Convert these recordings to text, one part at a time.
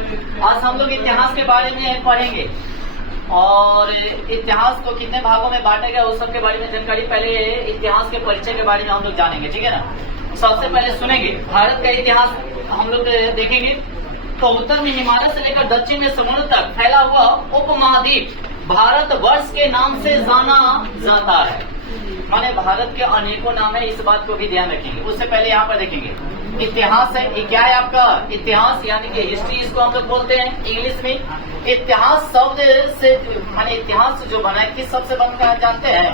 आज हम लोग इतिहास के बारे में पढ़ेंगे और इतिहास को कितने भागों में बांटा गया उस सब के बारे में जानकारी। पहले इतिहास के परिचय के बारे में हम लोग जानेंगे, ठीक है ना। सबसे पहले सुनेंगे भारत का इतिहास हम लोग देखेंगे। तो उत्तर में हिमालय से लेकर दक्षिण में समुद्र तक फैला हुआ उपमहाद्वीप भारत वर्ष के नाम से जाना जाता है। माने भारत के अनेकों नाम है, इस बात को भी ध्यान रखेंगे। उससे पहले यहाँ पर देखेंगे इतिहास है। ये क्या है आपका इतिहास, यानी कि हिस्ट्री इसको हम लोग बोलते हैं इंग्लिश में। इतिहास शब्द से माने इतिहास जो बना है किस शब्द से बनता है जानते हैं?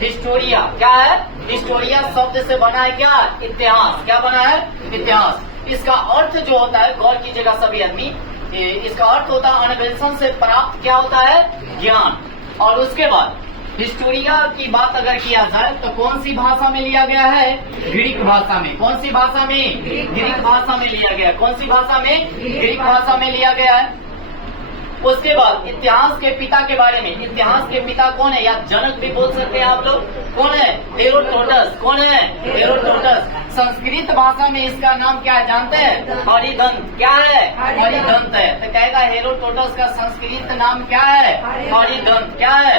हिस्टोरिया। क्या है? हिस्टोरिया शब्द से बना है क्या? इतिहास। क्या बना है? इतिहास। इसका अर्थ जो होता है, गौर कीजिएगा सभी आदमी, इसका अर्थ होता है अन्वेषण से प्राप्त क्या होता है? ज्ञान। और उसके बाद हिस्टोरिया की बात अगर किया जाए तो कौन सी भाषा में लिया गया है? ग्रीक भाषा में। कौन सी भाषा में? ग्रीक भाषा में लिया गया। कौन सी भाषा में? ग्रीक भाषा में लिया गया है। उसके बाद इतिहास के पिता के बारे में, इतिहास के पिता कौन है या जनक भी बोल सकते हैं आप लोग। कौन है? हेरोडोटस। कौन है? हेरोडोटस। संस्कृत भाषा में इसका नाम क्या है जानते हैं? हरिदंत। क्या है? हरिदंत है। तो कहेगा हेरोडोटस का संस्कृत नाम क्या है? हरिदंत। क्या है?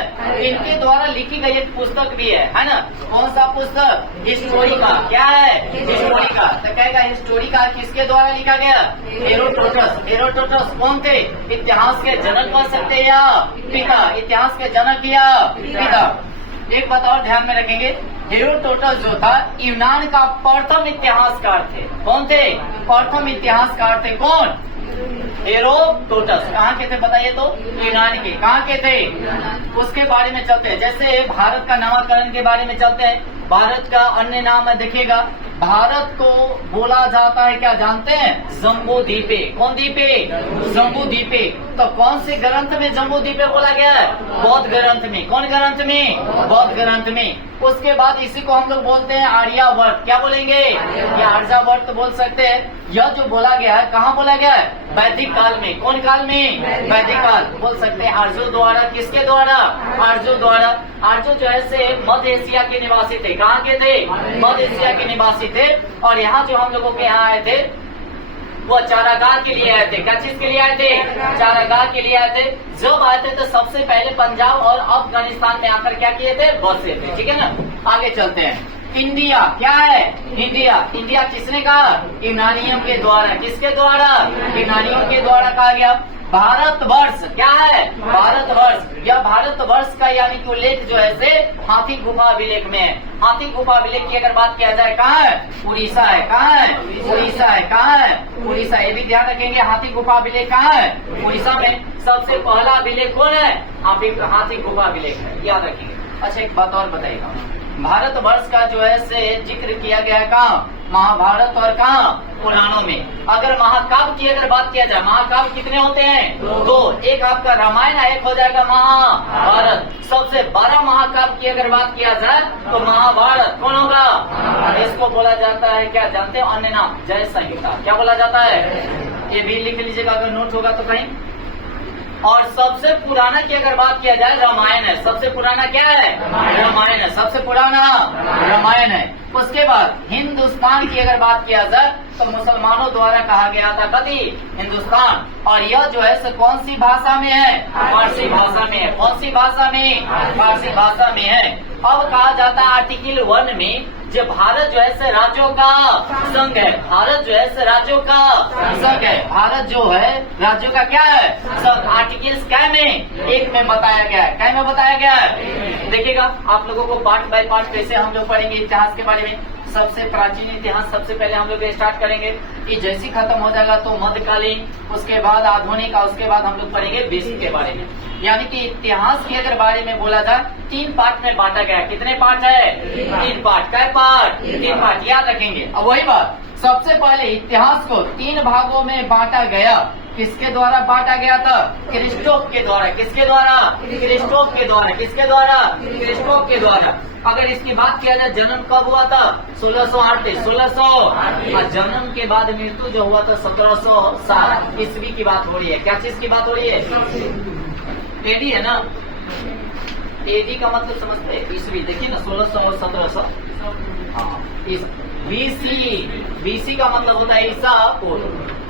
इनके द्वारा लिखी गई एक पुस्तक भी है ना। कौन सा पुस्तक? हिस्टोरिका। क्या है? हिस्टोरिका। तो कहेगा हिस्टोरिका किसके द्वारा लिखा गया? हेरोडोटस। हेरोडोटस कौन थे? इतिहास के जनक कह सकते हैं या पिता? इतिहास के जनक या पिता। एक बात और ध्यान में रखेंगे, हेरोडोटस जो था यूनान का प्रथम इतिहासकार थे। कौन थे? प्रथम इतिहासकार थे। कौन? हेरोडोटस। कहाँ के थे बताइए तो? यूनान के। कहाँ के थे? उसके बारे में चलते हैं। जैसे भारत का नामकरण के बारे में चलते हैं। भारत का अन्य नाम है देखिएगा, भारत को बोला जाता है क्या जानते हैं? जम्बू द्वीपे। कौन द्वीपे? जम्बू द्वीपे। तो कौन से ग्रंथ में जम्बू द्वीपे बोला गया है? बौद्ध ग्रंथ में। कौन ग्रंथ में? बौद्ध ग्रंथ में। उसके बाद इसी को हम लोग बोलते हैं आर्यावर्त। क्या बोलेंगे? या आर्यावर्त बोल सकते हैं। यह जो बोला गया है कहाँ बोला गया है? वैदिक काल में। कौन काल में? वैदिक काल बोल सकते हैं। आर्यों द्वारा। किसके द्वारा? आर्यों द्वारा। आर्य जो है से मध्य एशिया के निवासी थे। कहाँ के थे? मध्य एशिया के निवासी थे। और यहाँ जो हम लोगों के यहाँ आए थे वो चारागाह के लिए आए थे। क्या चीज के लिए आए थे? चारागाह के लिए आए थे। जब आए थे तो सबसे पहले पंजाब और अफगानिस्तान में आकर क्या किए थे? बसे थे। ठीक है ना। आगे चलते हैं। इंडिया। क्या है? इंडिया। इंडिया किसने कहा? यूनानियों के द्वारा। किसके द्वारा? यूनानियों के द्वारा कहा गया। भारतवर्ष। क्या है? भारतवर्ष। यह भारतवर्ष का यानी कि उल्लेख जो है से हाथी गुफा अभिलेख में है। हाथी गुफा अभिलेख की अगर बात किया जाए कहाँ है? उड़ीसा है। कहाँ है? उड़ीसा है। कहाँ है? उड़ीसा। ये भी ध्यान रखेंगे, हाथी गुफा अभिलेख कहाँ है? उड़ीसा में। सबसे पहला अभिलेख कौन है? हाथी गुफा अभिलेख है, याद रखेंगे। अच्छा एक बात और बताइएगा, भारतवर्ष का जो है से जिक्र किया गया है कहाँ? महाभारत और कहाँ? पुराणों में। अगर महाकाव्य की अगर बात किया जाए, महाकाव्य कितने होते हैं? दो। एक आपका रामायण है, एक हो जाएगा महाभारत। सबसे बड़ा महाकाव्य की अगर बात किया जाए तो महाभारत। कौन होगा? इसको बोला जाता है क्या जानते हैं? अन्य नाम जय संहिता। क्या बोला जाता है? ये भी लिख लीजिएगा अगर नोट होगा तो कहीं। और सबसे पुराना की अगर बात किया जाए रामायण है। सबसे पुराना क्या है? रामायण है। सबसे पुराना रामायण है। उसके बाद हिंदुस्तान की अगर बात किया जाए तो मुसलमानों द्वारा कहा गया था कभी हिंदुस्तान। और यह जो है सो कौन सी भाषा में है? फारसी भाषा में है। कौन सी भाषा में? फारसी भाषा में है। अब कहा जाता है आर्टिकल 1 में जो भारत जो है से राज्यों का संघ है। भारत जो है से राज्यों का संघ है। भारत जो है राज्यों का क्या है? संघ। आर्टिकल कै में? 1 में बताया गया है। कै में बताया गया है? देखिएगा आप लोगों को पार्ट बाय पार्ट कैसे हम लोग पढ़ेंगे इतिहास के बारे में। सबसे प्राचीन इतिहास सबसे पहले हम लोग स्टार्ट करेंगे कि जैसी खत्म हो जाएगा तो मध्यकालीन, उसके बाद आधुनिक और उसके बाद हम लोग पढ़ेंगे बेसिक के बारे में। यानी कि इतिहास के अगर बारे में बोला जाए 3 पार्ट में बांटा गया। कितने पार्ट है? 3 पार्ट। क्या पार्ट? 3 पार्ट, याद रखेंगे। अब वही बात, सबसे पहले इतिहास को 3 भागों में बांटा गया। किसके द्वारा बांटा गया था? क्रिस्टोफ के द्वारा। किसके द्वारा? क्रिस्टोफ के द्वारा। किसके द्वारा? क्रिस्टोफ के द्वारा। अगर इसकी बात किया जाए जन्म कब हुआ था? 1608 से 1600। जन्म के बाद मृत्यु जो हुआ था 1707 ईस्वी की बात हो रही है। क्या चीज की बात हो रही है? एडी है ना। एडी का मतलब समझते हैं? ईस्वी। देखिए ना 1600 और 1700। बीसी। बीसी का मतलब होता है ईसा पूर्व,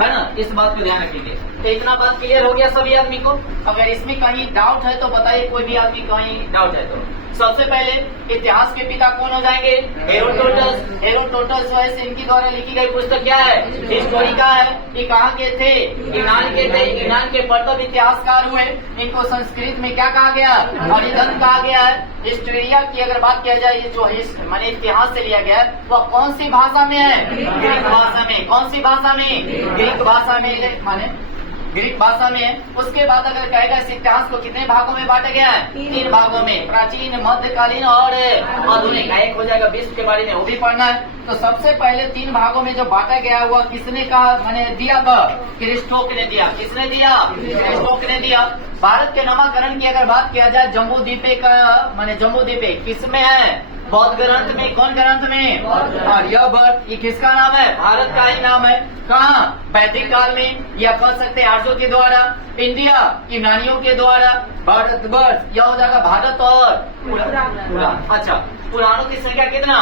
है ना। इस बात को ध्यान रखिए। तो इतना बात क्लियर हो गया सभी आदमी को। अगर इसमें कहीं डाउट है तो बताइए, कोई भी आदमी कहीं डाउट है तो। सबसे पहले इतिहास के पिता कौन हो जाएंगे? हेरोडोटस। हेरोडोटस जो है इनकी द्वारा लिखी गई पुस्तक क्या है? हिस्टोरिका है। ये कहाँ के थे? यूनान के थे। यूनान के प्रथम इतिहासकार हुए। इनको संस्कृत में क्या कहा गया? अरिदन कहा गया है। हिस्टोरिया की अगर बात किया जाए, ये जो माने इतिहास से लिया गया है, वह कौन सी भाषा में है? ग्रीक भाषा में। कौन सी भाषा में? ग्रीक भाषा में, माने ग्रीक भाषा में है। उसके बाद अगर कहेगा इस इतिहास को कितने भागों में बांटा गया है? 3 भागों में, प्राचीन, मध्यकालीन और आधुनिक। एक हो जाएगा विश्व के बारे में, वो भी पढ़ना है। तो सबसे पहले 3 भागों में जो बांटा गया हुआ किसने कहा, मैंने दिया था? क्रिस्टोक ने दिया। किसने दिया? क्रिस्टोक ने दिया। भारत के नामकरण की अगर बात किया जाए, जम्बू द्वीपे का माने जम्बू द्वीपे किसमें है? बौद्ध ग्रंथ में। कौन ग्रंथ में? आर्यभट्ट। ये किसका नाम है? भारत का ही नाम है। कहाँ? वैदिक काल में, या कह सकते हैं आर्यों के द्वारा। इंडिया यूनानियों के द्वारा। भारतवर्ष यह हो जाएगा भारत और पुराण। अच्छा, पुराणों की संख्या कितना?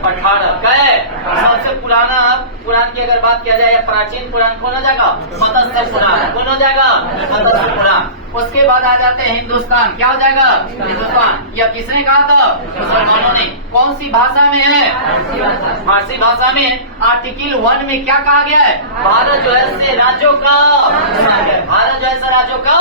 18 कहे। सबसे पुराना पुराण की अगर बात किया जाए, या प्राचीन पुराण कौन हो जाएगा? मत्स्य पुराण। कौन हो जाएगा? मत्स्य पुराण। उसके बाद आ जाते हैं हिंदुस्तान। क्या हो जाएगा? हिंदुस्तान। यह किसने कहा था? मुसलमानों ने। कौन सी भाषा में है? फारसी भाषा में। आर्टिकल 1 में क्या कहा गया है? भारत जो है से राज्यों का, भारत जो है से राज्यों का।